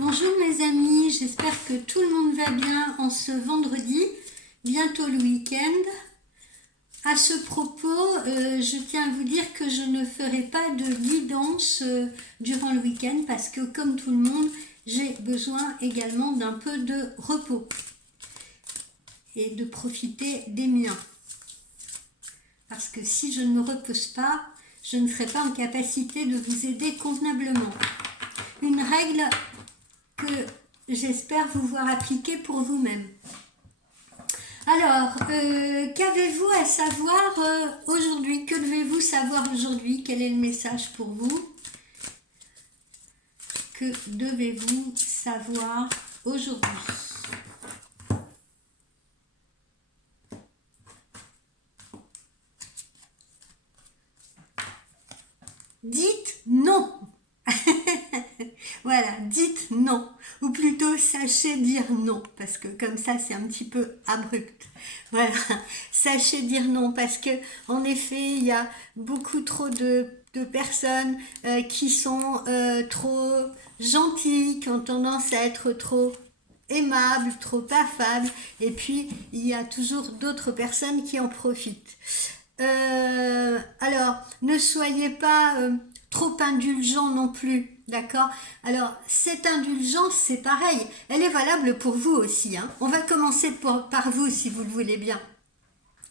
Bonjour mes amis, j'espère que tout le monde va bien en ce vendredi, bientôt le week-end. À ce propos, je tiens à vous dire que je ne ferai pas de guidance durant le week-end parce que comme tout le monde, j'ai besoin également d'un peu de repos et de profiter des miens. Parce que si je ne me repose pas, je ne serai pas en capacité de vous aider convenablement. Une règle que j'espère vous voir appliquer pour vous-même. Alors, qu'avez-vous à savoir aujourd'hui? Que devez-vous savoir aujourd'hui? Quel est le message pour vous? Que devez-vous savoir aujourd'hui? Dites non. Voilà, dites non, ou plutôt sachez dire non, parce que comme ça c'est un petit peu abrupt. Voilà, sachez dire non, parce que en effet il y a beaucoup trop de personnes qui sont trop gentilles, qui ont tendance à être trop aimables, trop affables, et puis il y a toujours d'autres personnes qui en profitent. Alors, ne soyez pas trop indulgent non plus, d'accord? Alors, cette indulgence, c'est pareil, elle est valable pour vous aussi, hein. On va commencer par vous, si vous le voulez bien.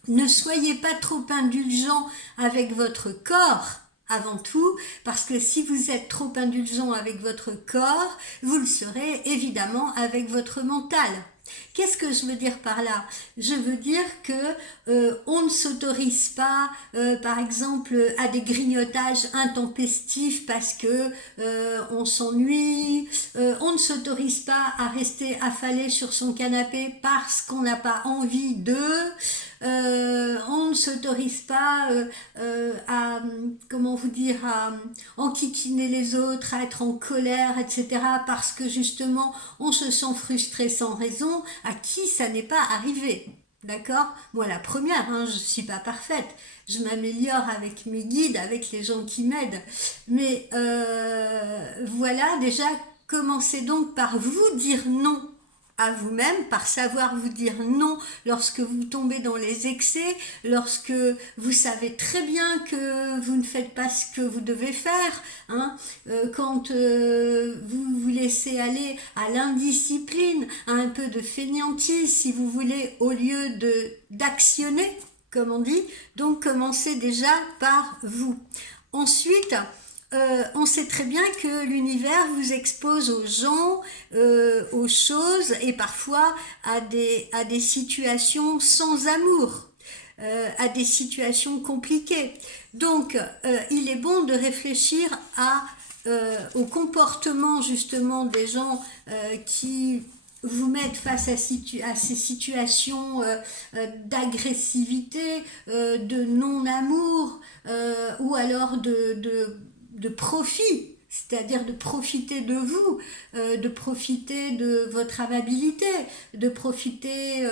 Ne soyez pas trop indulgent avec votre corps, avant tout, parce que si vous êtes trop indulgent avec votre corps, vous le serez évidemment avec votre mental. Qu'est-ce que je veux dire par là? Je veux dire que on ne s'autorise pas, par exemple, à des grignotages intempestifs parce que on s'ennuie. On ne s'autorise pas à rester affalé sur son canapé parce qu'on n'a pas envie de. On ne s'autorise pas à, comment vous dire, à enquiquiner les autres, à être en colère, etc. parce que justement on se sent frustré sans raison. À qui ça n'est pas arrivé? D'accord? Moi la première, hein, je ne suis pas parfaite, je m'améliore avec mes guides, avec les gens qui m'aident, mais voilà, déjà commencez donc par vous dire non à vous-même, par savoir vous dire non lorsque vous tombez dans les excès, lorsque vous savez très bien que vous ne faites pas ce que vous devez faire, hein, quand vous vous laissez aller à l'indiscipline, à un peu de fainéantise, si vous voulez, au lieu d'actionner, comme on dit. Donc commencez déjà par vous. Ensuite, on sait très bien que l'univers vous expose aux gens, aux choses et parfois à des situations sans amour, à des situations compliquées. Donc, il est bon de réfléchir au comportement justement des gens qui vous mettent face à ces situations d'agressivité, de non-amour, ou alors de profit, c'est-à-dire de profiter de vous, de profiter de votre amabilité, de profiter,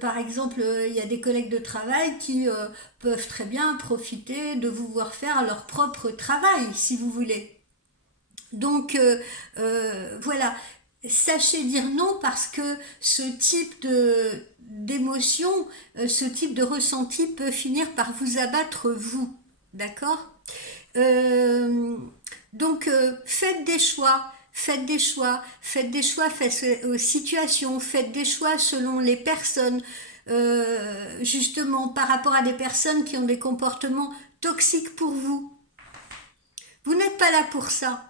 par exemple, il y a des collègues de travail qui peuvent très bien profiter de vous voir faire leur propre travail, si vous voulez. Donc, voilà. Sachez dire non parce que ce type d'émotion, ce type de ressenti peut finir par vous abattre vous, d'accord? Donc faites des choix, faites des choix, faites des choix face aux situations, faites des choix selon les personnes, justement par rapport à des personnes qui ont des comportements toxiques pour vous. Vous n'êtes pas là pour ça.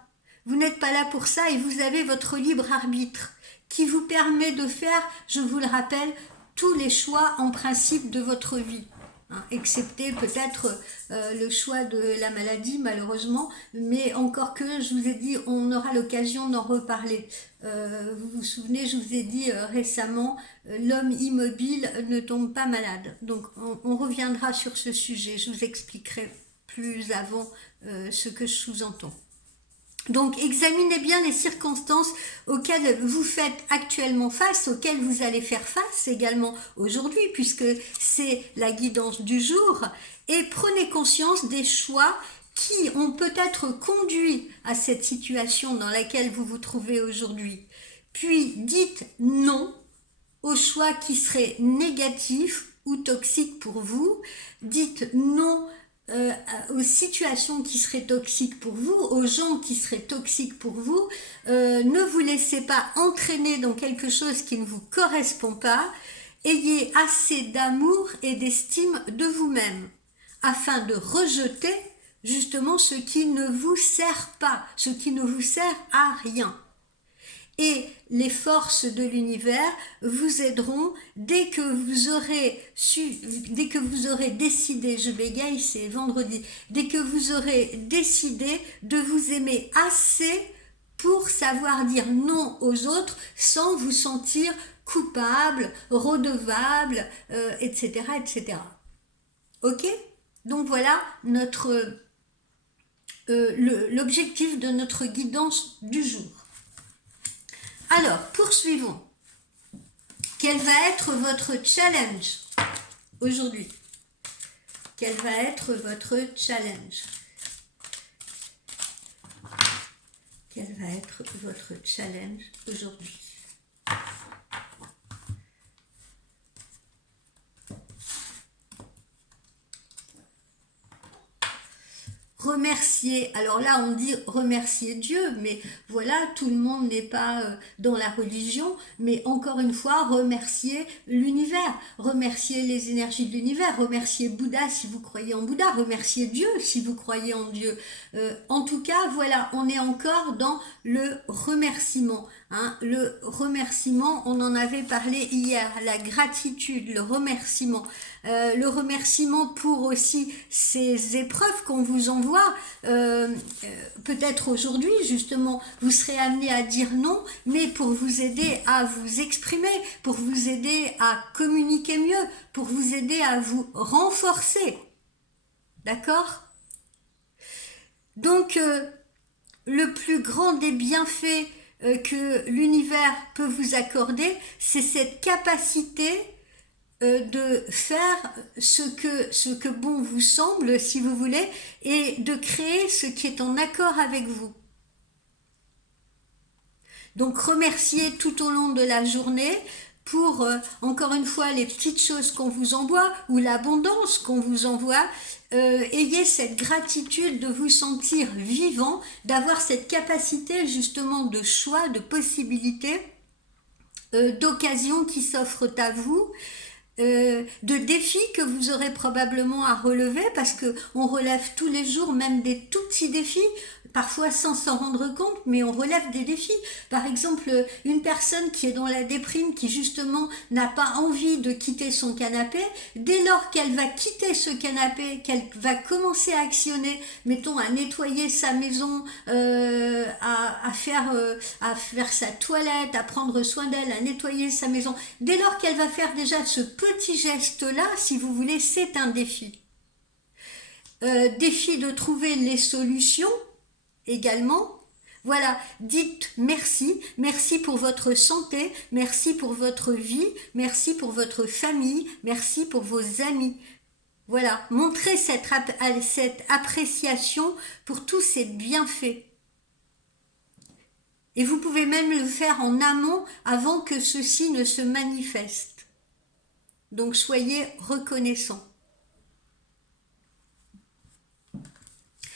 Vous n'êtes pas là pour ça et vous avez votre libre arbitre qui vous permet de faire, je vous le rappelle, tous les choix en principe de votre vie. Hein, excepté peut-être le choix de la maladie malheureusement, mais encore que je vous ai dit, on aura l'occasion d'en reparler. Vous vous souvenez, je vous ai dit récemment, l'homme immobile ne tombe pas malade. Donc on reviendra sur ce sujet, je vous expliquerai plus avant ce que je sous-entends. Donc examinez bien les circonstances auxquelles vous faites actuellement face, auxquelles vous allez faire face également aujourd'hui, puisque c'est la guidance du jour, et prenez conscience des choix qui ont peut-être conduit à cette situation dans laquelle vous vous trouvez aujourd'hui. Puis dites non aux choix qui seraient négatifs ou toxiques pour vous. Dites non aux situations qui seraient toxiques pour vous, aux gens qui seraient toxiques pour vous. Ne vous laissez pas entraîner dans quelque chose qui ne vous correspond pas. Ayez assez d'amour et d'estime de vous-même afin de rejeter justement ce qui ne vous sert pas, ce qui ne vous sert à rien. Et les forces de l'univers vous aideront dès que vous aurez décidé, je bégaye, c'est vendredi, dès que vous aurez décidé de vous aimer assez pour savoir dire non aux autres sans vous sentir coupable, redevable, etc., etc. Ok ? Donc voilà l'objectif de notre guidance du jour. Alors, poursuivons. Quel va être votre challenge aujourd'hui? Quel va être votre challenge? Quel va être votre challenge aujourd'hui? Remercier, alors là on dit remercier Dieu, mais voilà, tout le monde n'est pas dans la religion, mais encore une fois, remercier l'univers, remercier les énergies de l'univers, remercier Bouddha si vous croyez en Bouddha, remercier Dieu si vous croyez en Dieu. En tout cas, voilà, on est encore dans le remerciement. Hein, le remerciement, on en avait parlé hier, la gratitude, le remerciement pour aussi ces épreuves qu'on vous envoie. Peut-être aujourd'hui, justement, vous serez amené à dire non, mais pour vous aider à vous exprimer, pour vous aider à communiquer mieux, pour vous aider à vous renforcer. D'accord ? Donc, le plus grand des bienfaits que l'univers peut vous accorder, c'est cette capacité de faire ce que bon vous semble, si vous voulez, et de créer ce qui est en accord avec vous. Donc remerciez tout au long de la journée pour, encore une fois, les petites choses qu'on vous envoie ou l'abondance qu'on vous envoie. Ayez cette gratitude de vous sentir vivant, d'avoir cette capacité justement de choix, de possibilités, d'occasions qui s'offrent à vous. De défis que vous aurez probablement à relever parce que on relève tous les jours même des tout petits défis, parfois sans s'en rendre compte, mais on relève des défis. Par exemple, une personne qui est dans la déprime, qui justement n'a pas envie de quitter son canapé, dès lors qu'elle va quitter ce canapé, qu'elle va commencer à actionner, mettons à nettoyer sa maison, à faire sa toilette, à prendre soin d'elle, à nettoyer sa maison, dès lors qu'elle va faire déjà ce petit geste-là, si vous voulez, c'est un défi. Défi de trouver les solutions également. Voilà, dites merci, merci pour votre santé, merci pour votre vie, merci pour votre famille, merci pour vos amis. Voilà, montrez cette appréciation pour tous ces bienfaits. Et vous pouvez même le faire en amont avant que ceci ne se manifeste. Donc soyez reconnaissants.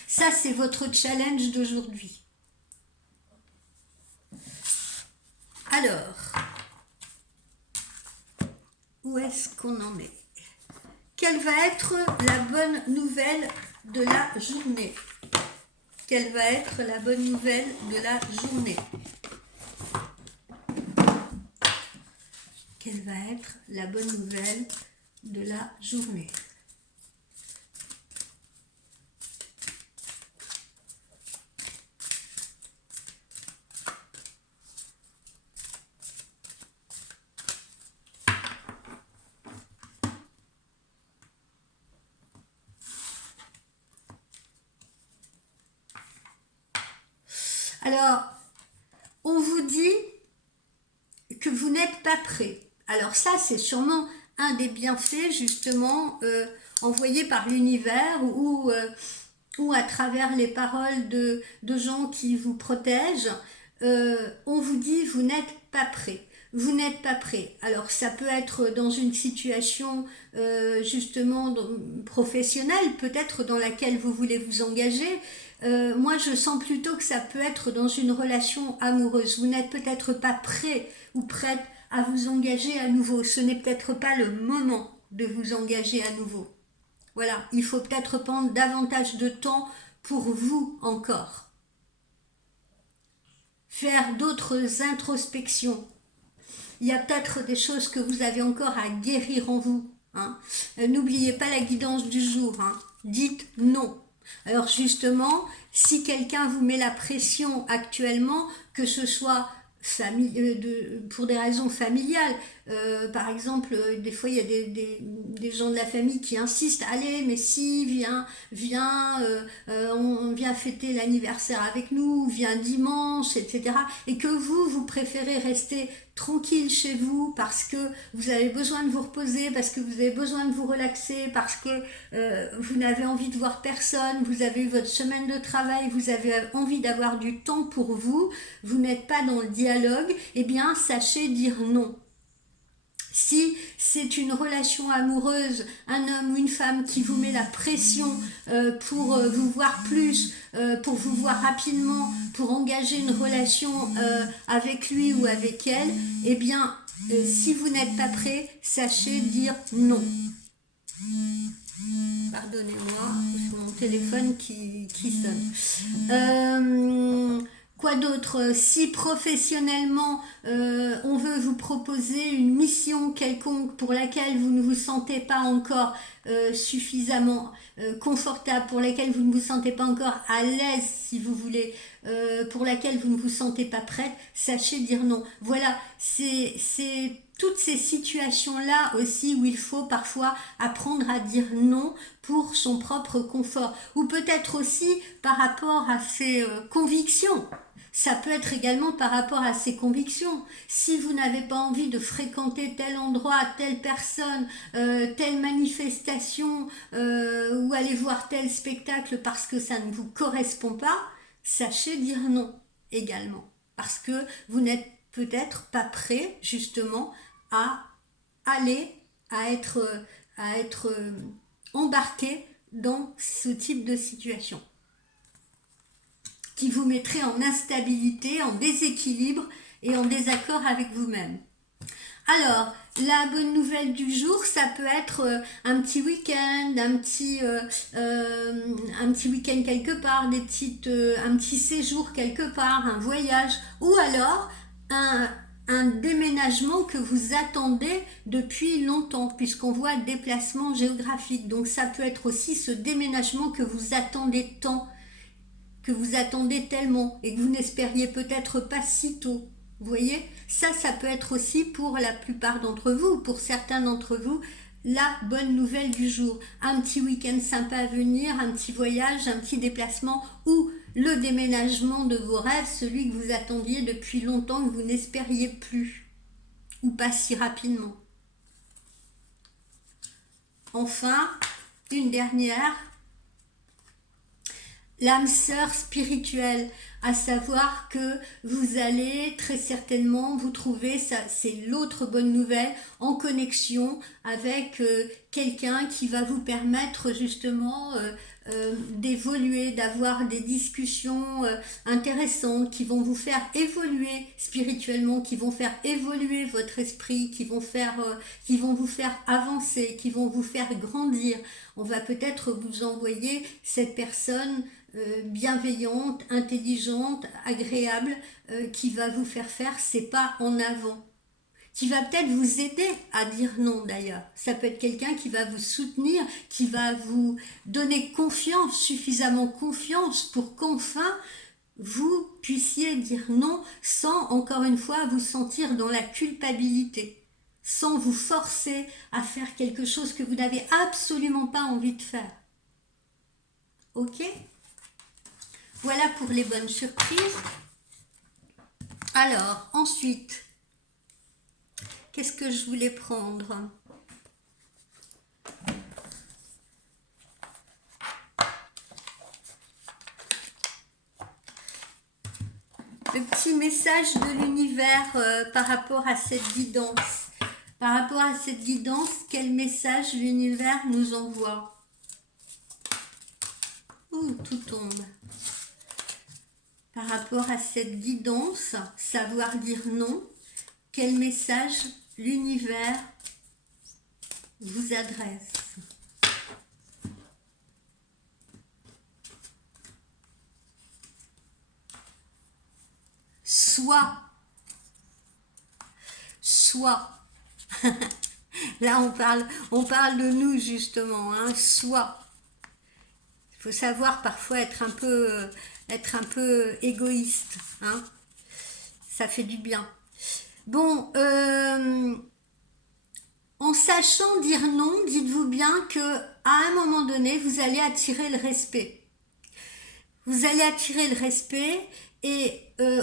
Ça, c'est votre challenge d'aujourd'hui. Alors, où est-ce qu'on en est? Quelle va être la bonne nouvelle de la journée? Quelle va être la bonne nouvelle de la journée? Quelle va être la bonne nouvelle de la journée? Alors, on vous dit que vous n'êtes pas prêt. Alors ça, c'est sûrement un des bienfaits, justement, envoyés par l'univers, ou ou à travers les paroles de gens qui vous protègent, on vous dit vous n'êtes pas prêt. Vous n'êtes pas prêt. Alors ça peut être dans une situation justement professionnelle, peut-être dans laquelle vous voulez vous engager. Moi je sens plutôt que ça peut être dans une relation amoureuse. Vous n'êtes peut-être pas prêt ou prête à vous engager à nouveau. Ce n'est peut-être pas le moment de vous engager à nouveau. Voilà, il faut peut-être prendre davantage de temps pour vous encore. Faire d'autres introspections. Il y a peut-être des choses que vous avez encore à guérir en vous. Hein. N'oubliez pas la guidance du jour. Hein. Dites non. Alors justement, si quelqu'un vous met la pression actuellement, que ce soit pour des raisons familiales, par exemple, des fois il y a des gens de la famille qui insistent, allez, mais si, viens, on vient fêter l'anniversaire avec nous, viens dimanche, etc. Et que vous préférez rester tranquille chez vous parce que vous avez besoin de vous reposer, parce que vous avez besoin de vous relaxer, parce que vous n'avez envie de voir personne, vous avez eu votre semaine de travail, vous avez envie d'avoir du temps pour vous, vous n'êtes pas dans le dialogue, eh bien sachez dire non. Si c'est une relation amoureuse, un homme ou une femme qui vous met la pression pour vous voir plus, pour vous voir rapidement, pour engager une relation avec lui ou avec elle, eh bien, si vous n'êtes pas prêt, sachez dire non. Pardonnez-moi, c'est mon téléphone qui sonne. Quoi d'autre? Si professionnellement on veut vous proposer une mission quelconque pour laquelle vous ne vous sentez pas encore suffisamment confortable, pour laquelle vous ne vous sentez pas encore à l'aise si vous voulez, pour laquelle vous ne vous sentez pas prête, sachez dire non. Voilà, c'est toutes ces situations-là aussi où il faut parfois apprendre à dire non pour son propre confort, ou peut-être aussi par rapport à ses convictions. Ça peut être également par rapport à ses convictions. Si vous n'avez pas envie de fréquenter tel endroit, telle personne, telle manifestation, ou aller voir tel spectacle parce que ça ne vous correspond pas, sachez dire non également. Parce que vous n'êtes peut-être pas prêt justement à aller, à être embarqué dans ce type de situation qui vous mettrait en instabilité, en déséquilibre et en désaccord avec vous-même. Alors, la bonne nouvelle du jour, ça peut être un petit week-end, un petit week-end quelque part, un petit séjour quelque part, un voyage, ou alors un déménagement que vous attendez depuis longtemps, puisqu'on voit déplacement géographique. Donc ça peut être aussi ce déménagement que vous attendez tant, que vous attendez tellement et que vous n'espériez peut-être pas si tôt. Vous voyez, ça peut être aussi pour la plupart d'entre vous, pour certains d'entre vous, la bonne nouvelle du jour. Un petit week-end sympa à venir, un petit voyage, un petit déplacement ou le déménagement de vos rêves, celui que vous attendiez depuis longtemps, que vous n'espériez plus ou pas si rapidement. Enfin, une dernière, l'âme sœur spirituelle, à savoir que vous allez très certainement vous trouver, ça c'est l'autre bonne nouvelle, en connexion avec quelqu'un qui va vous permettre justement d'évoluer, d'avoir des discussions intéressantes qui vont vous faire évoluer spirituellement, qui vont faire évoluer votre esprit, qui vont vous faire avancer, qui vont vous faire grandir. On va peut-être vous envoyer cette personne bienveillante, intelligente, agréable, qui va vous faire ces pas en avant, qui va peut-être vous aider à dire non d'ailleurs. Ça peut être quelqu'un qui va vous soutenir, qui va vous donner confiance, suffisamment confiance pour qu'enfin vous puissiez dire non sans encore une fois vous sentir dans la culpabilité, sans vous forcer à faire quelque chose que vous n'avez absolument pas envie de faire. Ok ? Voilà pour les bonnes surprises. Alors, ensuite, qu'est-ce que je voulais prendre ? le petit message de l'univers par rapport à cette guidance. Par rapport à cette guidance, quel message l'univers nous envoie? Ouh, tout tombe. Par rapport à cette guidance, savoir dire non, quel message l'univers vous adresse? Soit. Là, on parle de nous, justement, hein, soit. Il faut savoir parfois être un peu égoïste, hein. Ça fait du bien. Bon, en sachant dire non, dites-vous bien que à un moment donné, vous allez attirer le respect. Vous allez attirer le respect et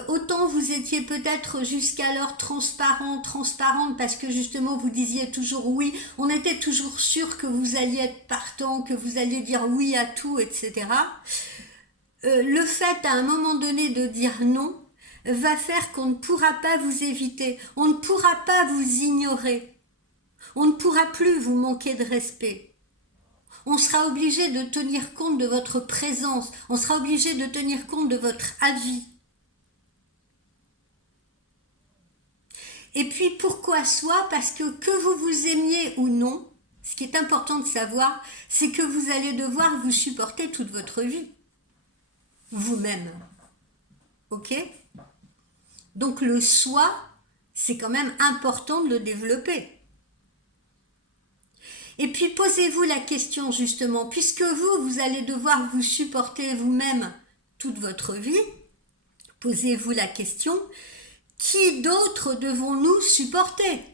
autant vous étiez peut-être jusqu'alors transparente parce que justement vous disiez toujours oui, on était toujours sûr que vous alliez être partant, que vous alliez dire oui à tout, etc. Le fait à un moment donné de dire non va faire qu'on ne pourra pas vous éviter, on ne pourra pas vous ignorer, on ne pourra plus vous manquer de respect. On sera obligé de tenir compte de votre présence, on sera obligé de tenir compte de votre avis. Et puis pourquoi soit? Parce que vous vous aimiez ou non, ce qui est important de savoir, c'est que vous allez devoir vous supporter toute votre vie. Vous-même. Ok? Donc le soi, c'est quand même important de le développer. Et puis posez-vous la question justement, puisque vous allez devoir vous supporter vous-même toute votre vie, posez-vous la question, qui d'autre devons-nous supporter?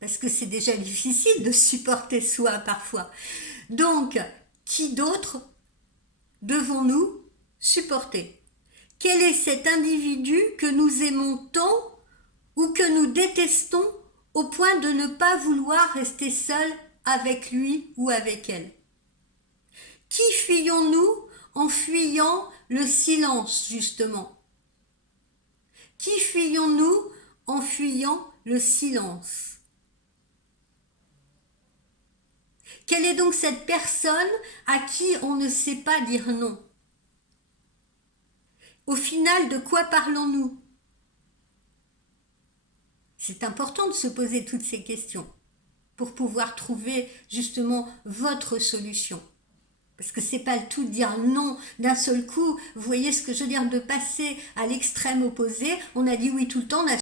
Parce que c'est déjà difficile de supporter soi parfois. Donc, qui d'autre devons-nous supporter? Quel est cet individu que nous aimons tant ou que nous détestons au point de ne pas vouloir rester seul avec lui ou avec elle? Qui fuyons-nous en fuyant le silence, justement? Qui fuyons-nous en fuyant le silence? Quelle est donc cette personne à qui on ne sait pas dire non? Au final, de quoi parlons-nous? C'est important de se poser toutes ces questions pour pouvoir trouver justement votre solution. Parce que c'est pas le tout de dire non d'un seul coup. Vous voyez ce que je veux dire, de passer à l'extrême opposé. On a dit oui tout le temps, on a